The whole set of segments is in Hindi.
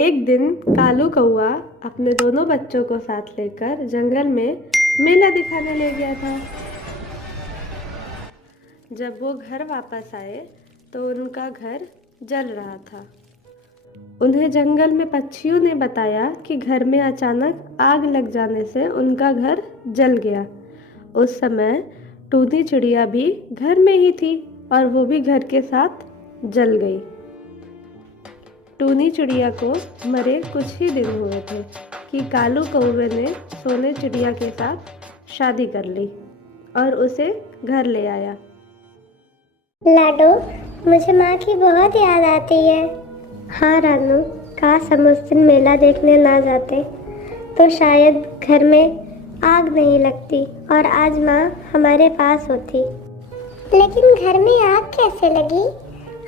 एक दिन कालू कौआ अपने दोनों बच्चों को साथ लेकर जंगल में मेला दिखाने ले गया था। जब वो घर वापस आए तो उनका घर जल रहा था। उन्हें जंगल में पक्षियों ने बताया कि घर में अचानक आग लग जाने से उनका घर जल गया। उस समय टूनी चिड़िया भी घर में ही थी और वो भी घर के साथ जल गई। टूनी चिड़िया को मरे कुछ ही दिन हुए थे कि कालू कौवे ने सोने चिड़िया के साथ शादी कर ली और उसे घर ले आया। लाडो, मुझे माँ की बहुत याद आती है। हाँ रानू, काश हम उस दिन मेला देखने ना जाते तो शायद घर में आग नहीं लगती और आज माँ हमारे पास होती। लेकिन घर में आग कैसे लगी?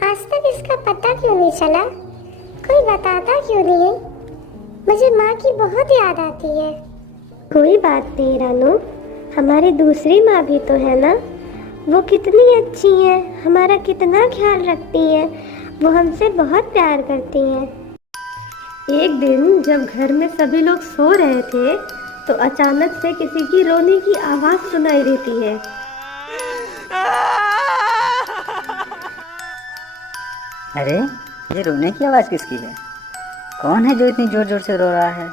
आज तक इसका पता क्यों नहीं चला? कोई बताता क्यों नहीं है? मुझे माँ की बहुत याद आती है। कोई बात नहीं रानू, हमारी दूसरी माँ भी तो है ना। वो कितनी अच्छी हैं, हमारा कितना ख्याल रखती हैं, वो हमसे बहुत प्यार करती हैं। एक दिन जब घर में सभी लोग सो रहे थे तो अचानक से किसी की रोने की आवाज़ सुनाई देती है। अरे, ये रोने की आवाज़ किसकी है? कौन है जो इतनी जोर जोर से रो रहा है?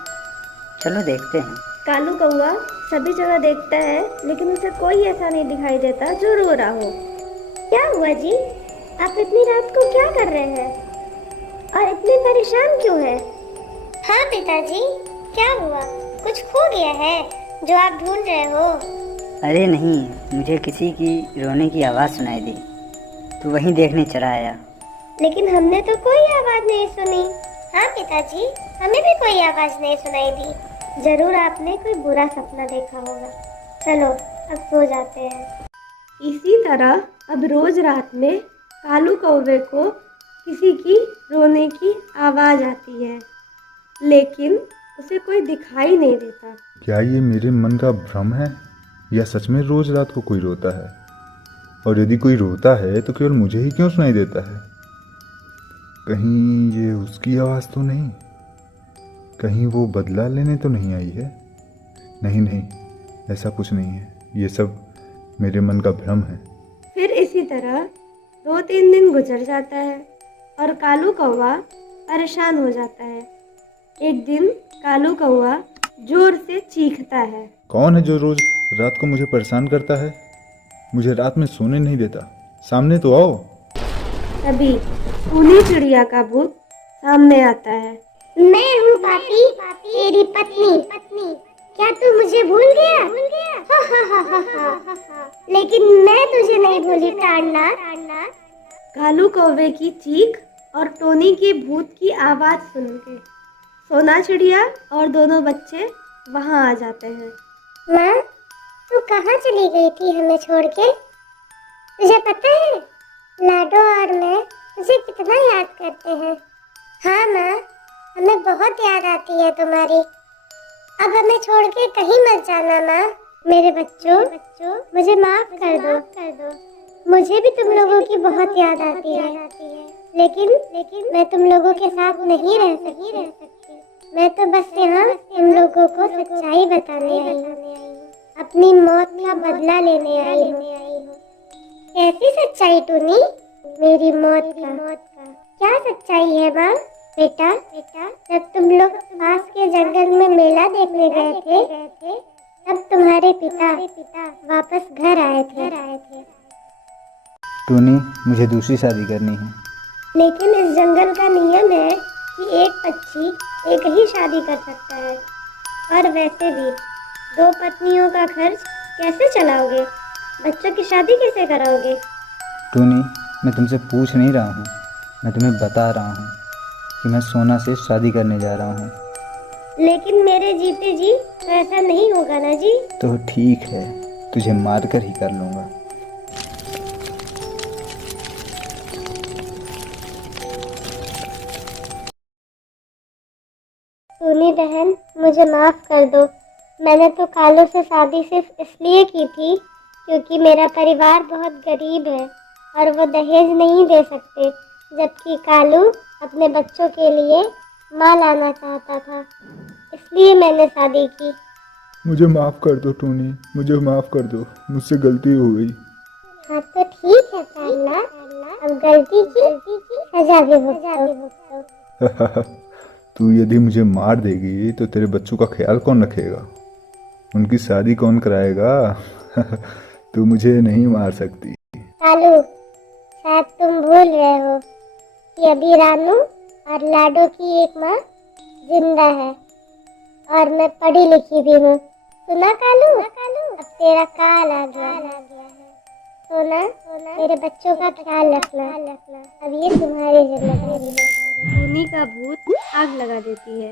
चलो देखते हैं। कालू कौआ सभी जगह देखता है लेकिन उसे कोई ऐसा नहीं दिखाई देता जो रो रहा हो। क्या हुआ जी? आप इतनी रात को क्या कर रहे हैं और इतने परेशान क्यों हैं? हाँ पिताजी, क्या हुआ? कुछ खो गया है जो आप ढूंढ रहे हो? अरे नहीं, मुझे किसी की रोने की आवाज़ सुनाई दी तो वहीं देखने चला आया। लेकिन हमने तो कोई आवाज नहीं सुनी। हाँ पिताजी, हमें भी कोई आवाज नहीं सुनाई दी। जरूर आपने कोई बुरा सपना देखा होगा। चलो अब सो जाते हैं। इसी तरह अब रोज रात में कालू कौवे को किसी की रोने की आवाज़ आती है लेकिन उसे कोई दिखाई नहीं देता। क्या ये मेरे मन का भ्रम है या सच में रोज रात को कोई रोता है? और यदि कोई रोता है तो केवल मुझे ही क्यों सुनाई देता है? कहीं ये उसकी आवाज़ तो नहीं? कहीं वो बदला लेने तो नहीं आई है? नहीं नहीं, ऐसा कुछ नहीं है। ये सब मेरे मन का भ्रम है। फिर इसी तरह 2-3 दिन गुजर जाता है और कालू कौवा परेशान हो जाता है। एक दिन कालू कौवा जोर से चीखता है। कौन है जो रोज रात को मुझे परेशान करता है? मुझे रात में सोने नहीं देता। सामने तो आओ। तभी टूनी चिड़िया का भूत सामने आता है। मैं हूँ पापी, तेरी पत्नी। क्या तू मुझे भूल गया? हा हा हा हा हा। लेकिन मैं तुझे नहीं भूली प्राणनाथ। कालू कौवे की चीख और टोनी के भूत की आवाज़ सुन के सोना चिड़िया और दोनों बच्चे वहाँ आ जाते हैं। माँ, तू कहाँ चली गई थी हमें छोड़ के? तुझे पता है लाडो और मैं तुझे कितना याद करते हैं। हाँ माँ, हमें बहुत याद आती है तुम्हारी। अब हमें छोड़ के कहीं मत जाना माँ। मेरे बच्चों, मुझे माफ कर दो। मुझे भी तुम लोगों की बहुत याद आती है। लेकिन मैं तुम लोगों के साथ नहीं रह सकती। मैं तो बस यहाँ तुम लोगों को सच्चाई बताने आई हूँ। अपनी मौत का बदला लेने आई हूँ। कैसी सच्चाई टूनी? मेरी मौत का क्या सच्चाई है माँ? बेटा, जब तुम लोग पास के जंगल में मेला देखने गए थे तब तुम्हारे पिता वापस घर आए थे। टूनी, मुझे दूसरी शादी करनी है। लेकिन इस जंगल का नियम है कि एक पक्षी एक ही शादी कर सकता है। और वैसे भी 2 पत्नियों का खर्च कैसे चलाओगे? बच्चों की शादी कैसे कराओगे? टूनी, मैं तुमसे पूछ नहीं रहा हूँ, मैं तुम्हें बता रहा हूँ कि मैं सोना से शादी करने जा रहा हूँ। लेकिन मेरे जीते जी तो ऐसा नहीं होगा ना जी। तो ठीक है, तुझे मारकर ही कर लूँगा। टूनी बहन, मुझे माफ कर दो। मैंने तो कालू से शादी सिर्फ इसलिए की थी क्योंकि मेरा परिवार बहुत गरीब है और वो दहेज नहीं दे सकते, जबकि कालू अपने बच्चों के लिए माँ लाना चाहता था, इसलिए मैंने शादी की। मुझे माफ़ कर दो टोनी, मुझे माफ़ कर दो, मुझसे गलती हो गई। हाँ तो ठीक है पाला, अब गलती की सजा भी भुगतो। तू यदि मुझे मार देगी तो तेरे बच्चों का ख्याल कौन रखेगा, उनकी शादी कौन कराएगा? तू मुझे नहीं मार सकती। कालू, शायद तुम भूल गए हो कि अभी रानू और लाडो की एक माँ जिंदा है और मैं पढ़ी लिखी भी हूँ। सुना कालू, अब तेरा काल आ गया है। सोना, मेरे बच्चों का ख्याल रखना, अब ये तुम्हारी जिम्मेदारी है। टोनी का भूत आग लगा देती है